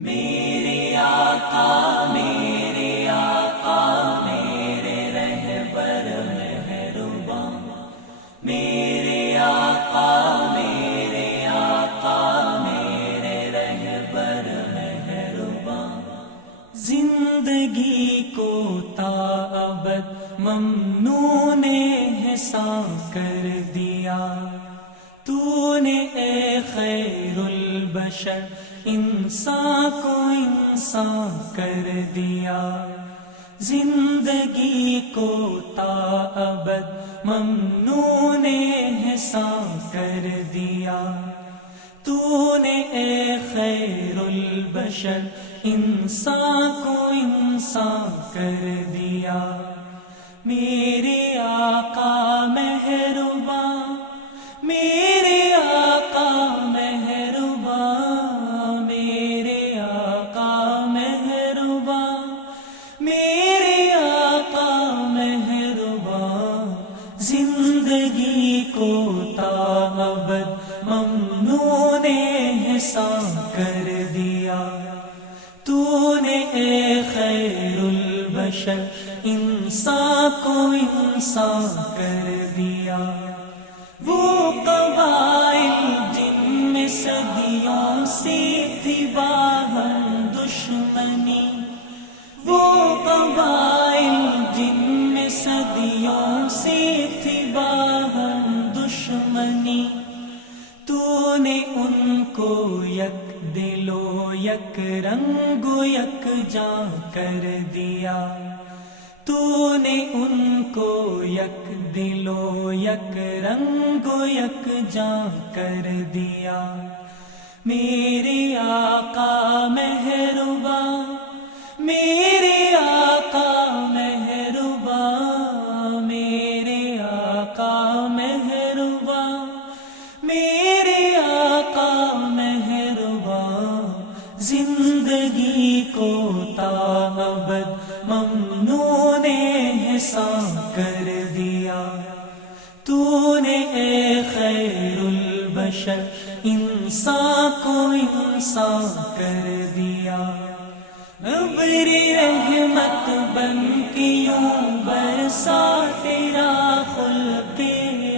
میرے آقا میرے رہبر مہرباں، میرے آقا میرے رہبر مہرباں، زندگی کو تابد ممنون احسان کر دیا تو نے اے خیر البشر، انسان کو انسان کر دیا، زندگی کو تابد ممنون احسان کر دیا تو نے اے خیر البشر، انسان کو انسان کر دیا، میرے آقا مہرباں، میرے آقا مہرباں، میرے آقا مہرباں، میرے آقا مہرباں، زندگی کو تابد ممنون احسان کر دیا تو نے اے خیر البشر، انسان کو انسان کر دیا، وہ قبائل جن میں صدیوں سے تھی باہم دشمنی، وہ قبائل جن میں صدیوں سے تھی باہم دشمنی، تو نے ان کو یک دل و یک رنگ و یک جاں کر دیا، تو نے ان کو یک دل و یک رنگ و یک جاں کر دیا، میرے آقا مہرباں، میرے آقا مہرباں، میرے آقا مہرباں، میرے آقا مہرباں، زندگی کو تابد ممنون احسان کر دیا تو نے اے خیر البشر، انسان کو انسان کر دیا، ابر رحمت بن کے یوں برسا تیرا خلق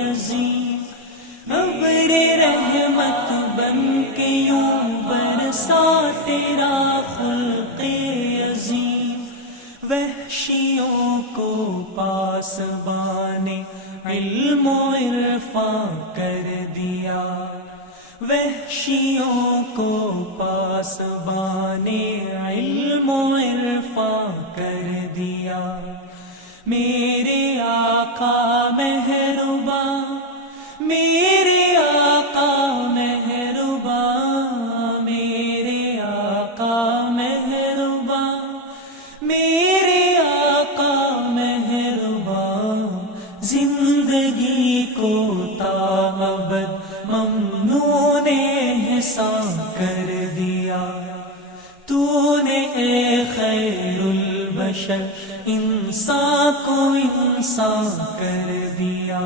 عظیم، ابر رحمت بن کے یوں برسا تیرا خلق عظیم، وحشیوں کو پاسبان علم و عرفان کر دیا، وحشیوں کو پاسبان علم و عرفان کر دیا، میرے آقا مہرباں، میرے آقا مہرباں، میرے آقا مہرباں، میرے آقا مہرباں، زندگی کو تابد ممنون احسان کر دیا تو نے اے خیر البشر، انسان کو انسان کر دیا،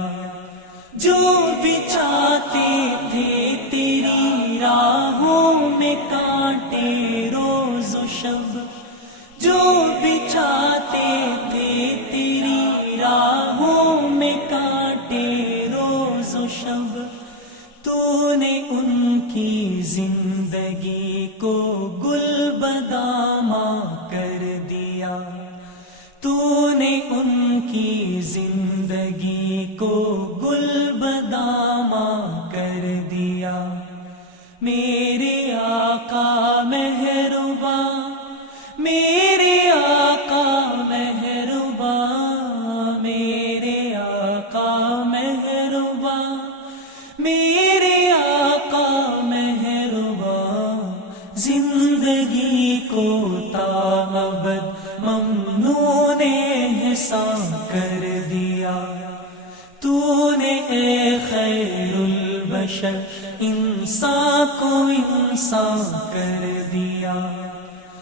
جو بھی چاہتے تھے تیری راہوں میں کانٹے روز و شب، جو بھی چاہتے تھے تیری راہوں میں کانٹے روز و شب، تو نے ان کی زندگی کو گل بداماں کر دیا، تو نے ان کی زندگی کو گل بداماں کر دیا، میرے آقا مہرباں، میرے آقا مہرباں، میرے آقا مہرباں، میرے آقا مہرباں، زندگی کو تابد ممنون احسان کر دیا تو نے اے خیر البشر، انسان کو انسان کر دیا،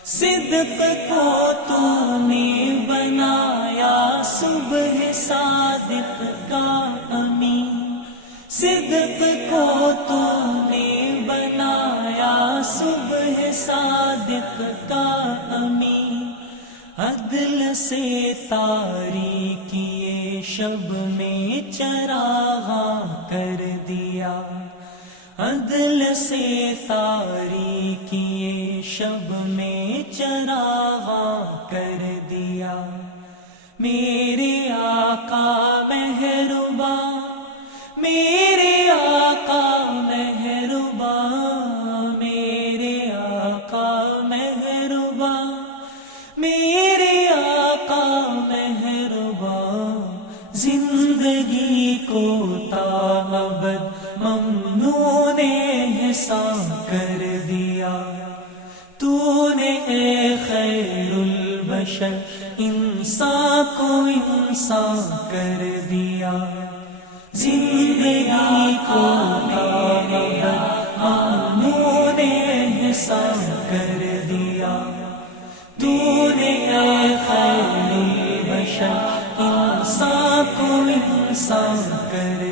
صدق کو تو نے بنایا صبح صادق کا امین، صدق کو تو نے بنایا صبح صادق کا امی، عدل سے تاریکی شب میں چراغاں کر دیا، عدل سے تاریکی شب میں چراغاں کر دیا۔ میرے آقا مہرباں، میرے آقا مہرباں، میرے آقا مہرباں، میرے آقا مہرباں، زندگی کو تا ابد ممنون احسان کر دیا۔ تو نے اے خیر البشر انسان کو انسان کر دیا، زندگی کو تا ابد ممنون احسان کر دیا۔ تو نے اے خیر البشر انسان کو انسان کر